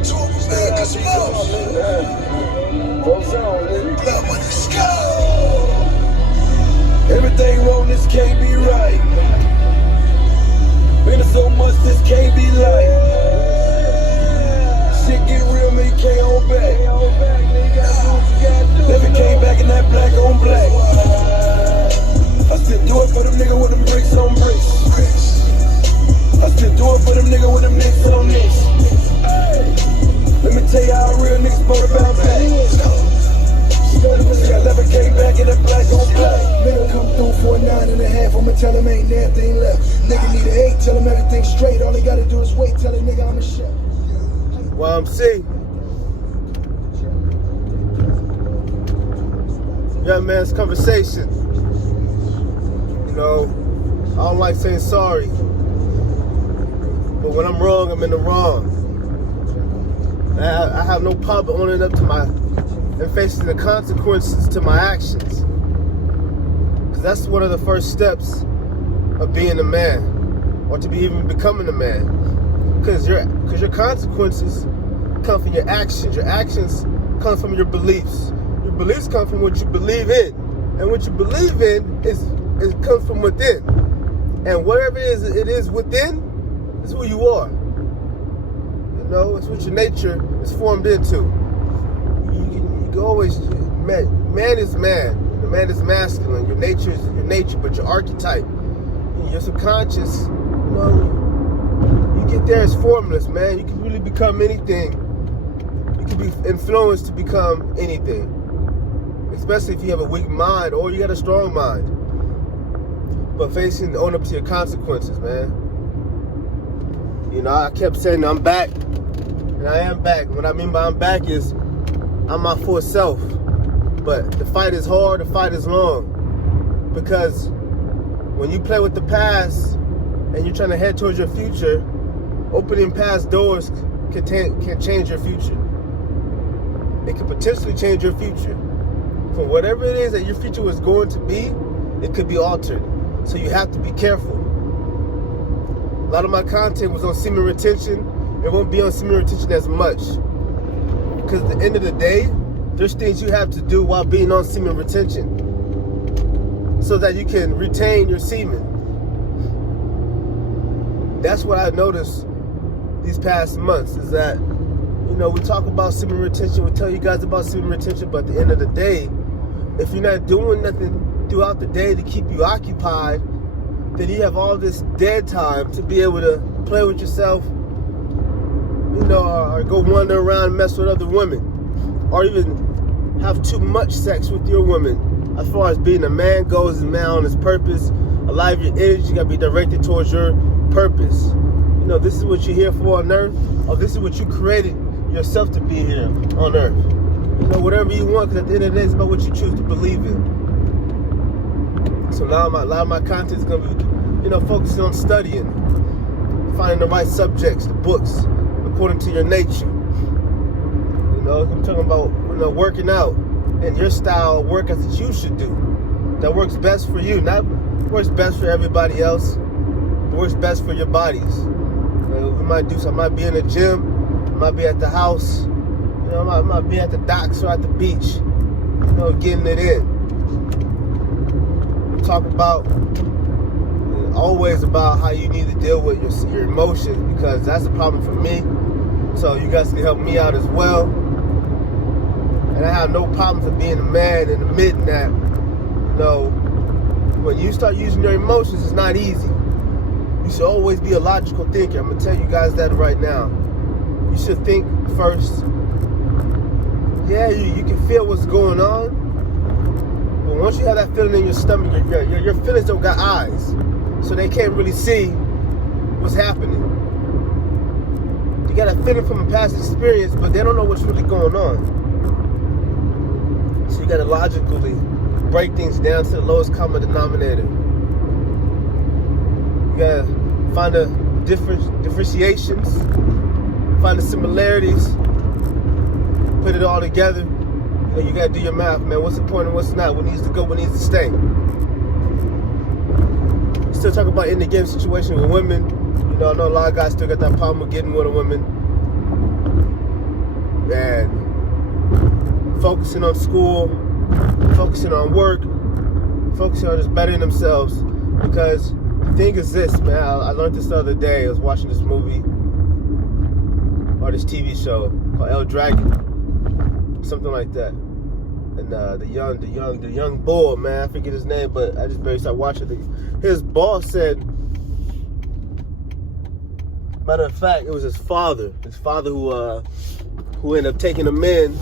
America's most. Blood when it's go. Everything wrong, this can't be right. Been so much, this can't be light. Shit get real, man, you can't hold back. Never came back in that black on black. I still do it for them niggas with them bricks on bricks. I still do it for them niggas with them nicks on nicks. Let me tell you how real niggas supposed to bounce back. I never came back in that black on black. Nigga come through for a 9.5, I'ma tell him ain't nothing left. Nigga need an 8, tell him everything straight. All he gotta do is wait, tell a nigga I'm a chef. YMC. Young man's conversation. You know, I don't like saying sorry. But when I'm wrong, I'm in the wrong. I have no problem owning up to my and facing the consequences to my actions. Because that's one of the first steps of being a man, or to be even becoming a man. Because your consequences come from your actions. Your actions come from your beliefs. Your beliefs come from what you believe in. And what you believe in it comes from within. And whatever it is within is who you are. You know, it's what your nature is formed into. You can always, man is man. The man is masculine. Your nature is your nature, but your archetype, your subconscious, you know, you get there as formless, man. You can really become anything. You can be influenced to become anything. Especially if you have a weak mind or you got a strong mind. But own up to your consequences, man. You know, I kept saying I'm back, and I am back. What I mean by I'm back is I'm my full self. But the fight is hard, the fight is long. Because when you play with the past and you're trying to head towards your future, opening past doors can change your future. It can potentially change your future. For whatever it is that your future was going to be, it could be altered. So you have to be careful. A lot of my content was on semen retention. It won't be on semen retention as much. Because at the end of the day, there's things you have to do while being on semen retention so that you can retain your semen. That's what I noticed these past months is that, you know, we talk about semen retention, we tell you guys about semen retention, but at the end of the day, if you're not doing nothing throughout the day to keep you occupied, then you have all this dead time to be able to play with yourself, you know, or go wander around and mess with other women, or even have too much sex with your woman. As far as being a man goes, a man on his purpose, a lot of your energy gotta be directed towards your purpose. You know, this is what you're here for on earth, or this is what you created yourself to be here on earth. You know, whatever you want, because at the end of the day, it's about what you choose to believe in. So now a lot of my content is going to be, you know, focusing on studying, finding the right subjects, the books, according to your nature. You know, I'm talking about, you know, working out and your style of work that you should do. That works best for you, not works best for everybody else. It works best for your bodies. You know, we might do something. I might be in the gym, I might be at the house, you know, I might be at the docks or at the beach, you know, getting it in. Talk about always about how you need to deal with your emotions, because that's a problem for me. So you guys can help me out as well. And I have no problem for being a man and admitting that, you know, when you start using your emotions, it's not easy. You should always be a logical thinker. I'm gonna tell you guys that right now. You should think first. Yeah, you can feel what's going on. But once you have that feeling in your stomach, your feelings don't got eyes. So they can't really see what's happening. You got a feeling from a past experience, but they don't know what's really going on. So you got to logically break things down to the lowest common denominator. You got to find the differentiations, find the similarities, put it all together. And you got to do your math, man. What's important, what's not, what needs to go, what needs to stay. Still talking about in the game situation with women. You know, I know a lot of guys still got that problem with getting with a woman. and focusing on school, focusing on work, focusing on just bettering themselves. Because the thing is this, man, I learned this the other day. I was watching this movie or this TV show called El Dragon, something like that. And the young bull, man, I forget his name, but I just barely started watching it. His boss said, matter of fact, it was his father who ended up taking him in.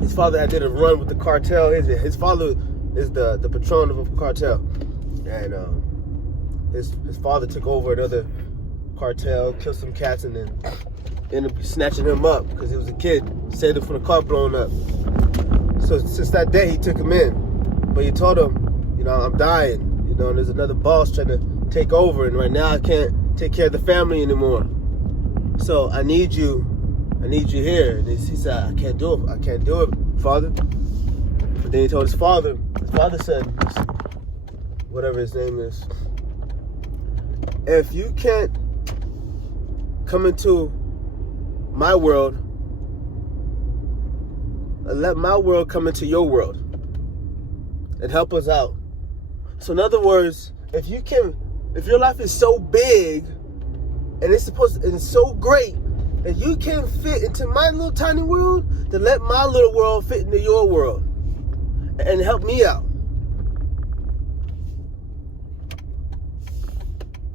His father did a run with the cartel. His father is the patron of a cartel, and his father took over another cartel, killed some cats, and then ended up snatching him up because he was a kid, saved him from the car blowing up. So since that day, he took him in, but he told him, I'm dying, and there's another boss trying to take over, and right now I can't take care of the family anymore. So I need you here. And he said, I can't do it, father. But then he told his father said, whatever his name is, if you can't come into my world and let my world come into your world and help us out. So in other words, if your life is so big and it's so great that you can fit into my little tiny world, then let my little world fit into your world and help me out.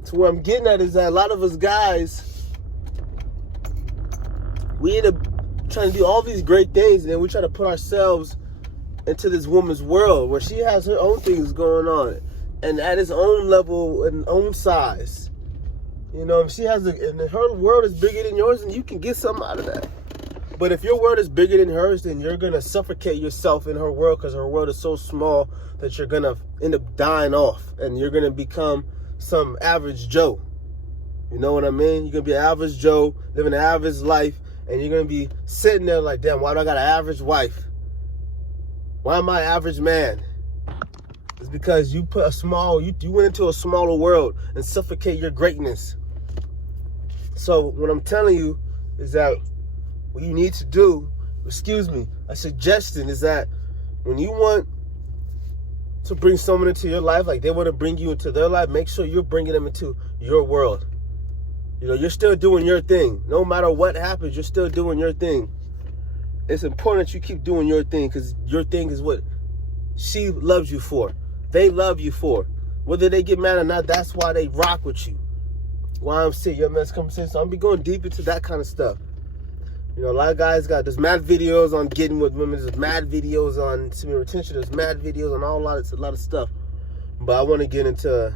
So what I'm getting at is that a lot of us guys, we end up trying to do all these great things, and then we try to put ourselves into this woman's world where she has her own things going on, and at its own level and own size. If she has and her world is bigger than yours, and you can get something out of that. But if your world is bigger than hers, then you're gonna suffocate yourself in her world because her world is so small that you're gonna end up dying off, and you're gonna become some average Joe. You know what I mean? You're gonna be an average Joe, living an average life, and you're gonna be sitting there like, damn, why do I got an average wife? Why am I an average man? It's because you put you went into a smaller world and suffocate your greatness. So what I'm telling you is that what you need to do, a suggestion is that when you want to bring someone into your life, like they want to bring you into their life, make sure you're bringing them into your world. You're still doing your thing. No matter what happens, you're still doing your thing. It's important that you keep doing your thing because your thing is what she loves you for. They love you for. Whether they get mad or not, that's why they rock with you. Why I'm sitting, your man's conversation. So I'm be going deep into that kind of stuff. A lot of guys there's mad videos on getting with women. There's mad videos on sexual retention. There's mad videos on a lot of stuff. But I want to get into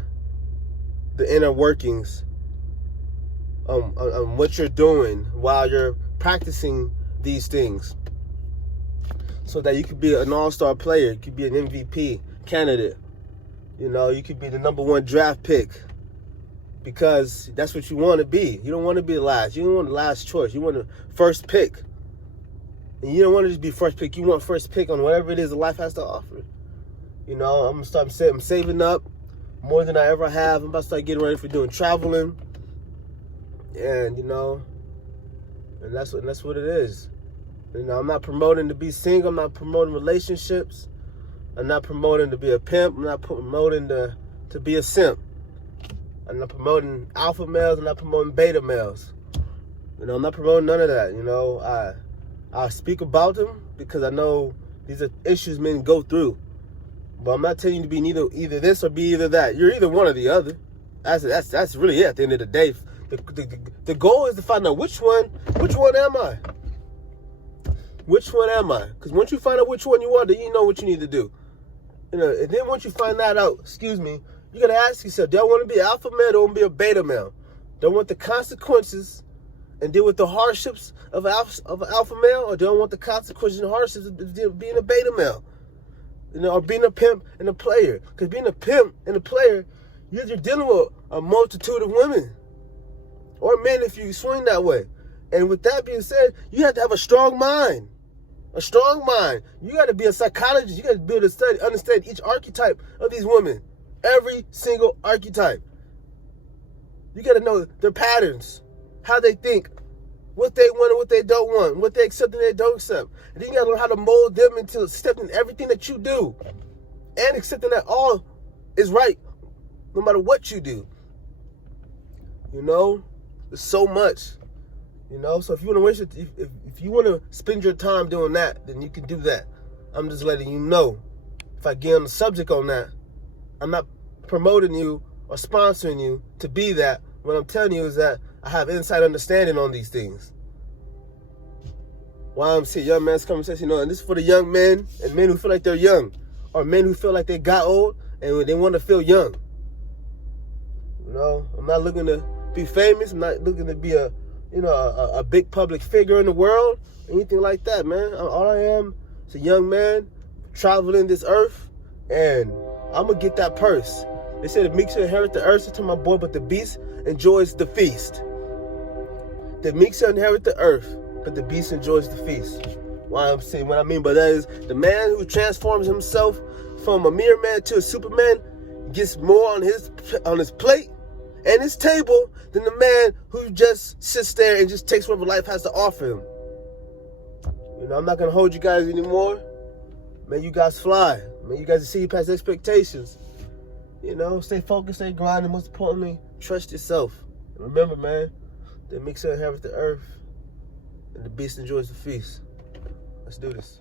the inner workings on what you're doing while you're practicing these things, so that you could be an all-star player. You could be an MVP candidate. You could be the #1 draft pick because that's what you want to be. You don't want to be the last. You don't want the last choice. You want the first pick. And you don't want to just be first pick. You want first pick on whatever it is that life has to offer. I'm saving up more than I ever have. I'm about to start getting ready for doing traveling. And and that's what it is. I'm not promoting to be single. I'm not promoting relationships. I'm not promoting to be a pimp. I'm not promoting to be a simp. I'm not promoting alpha males. I'm not promoting beta males. I'm not promoting none of that. I speak about them because I know these are issues men go through. But I'm not telling you to be either this or be either that. You're either one or the other. That's really it at the end of the day. The goal is to find out which one am I? Which one am I? Because once you find out which one you are, then you know what you need to do. And then once you find that out, you gotta ask yourself, do I want to be an alpha male or do I want to be a beta male? Do I want the consequences and deal with the hardships of an alpha male, or do I want the consequences and hardships of being a beta male? Or being a pimp and a player. Because being a pimp and a player, you're dealing with a multitude of women. Or men if you swing that way. And with that being said, you have to have a strong mind. A strong mind. You got to be a psychologist. You got to be able to understand each archetype of these women. Every single archetype. You got to know their patterns, how they think, what they want and what they don't want, what they accept and they don't accept. And then you gotta learn how to mold them into accepting everything that you do and accepting that all is right no matter what you do. You know, there's so much. You know, so if you want to waste if you want to spend your time doing that, then you can do that. I'm just letting you know. If I get on the subject on that, I'm not promoting you or sponsoring you to be that. What I'm telling you is that I have inside understanding on these things. YMCA, Young Man's Conversation, you know, and this is for the young men and men who feel like they're young, or men who feel like they got old and they want to feel young. You know, I'm not looking to be famous. I'm not looking to be a big public figure in the world, anything like that, man. All I am is a young man traveling this earth, and I'm gonna get that purse. They say the meek shall inherit the earth, to my boy, but the beast enjoys the feast. The meek shall inherit the earth, but the beast enjoys the feast. Why I'm saying what I mean by that is the man who transforms himself from a mere man to a superman gets more on his plate and his table than the man who just sits there and just takes whatever life has to offer him. You know, I'm not gonna hold you guys anymore. Man, you guys fly. Man, you guys see past expectations. You know, stay focused, stay grinding. Most importantly, trust yourself. And remember, man, the meek shall inherit the earth, and the beast enjoys the feast. Let's do this.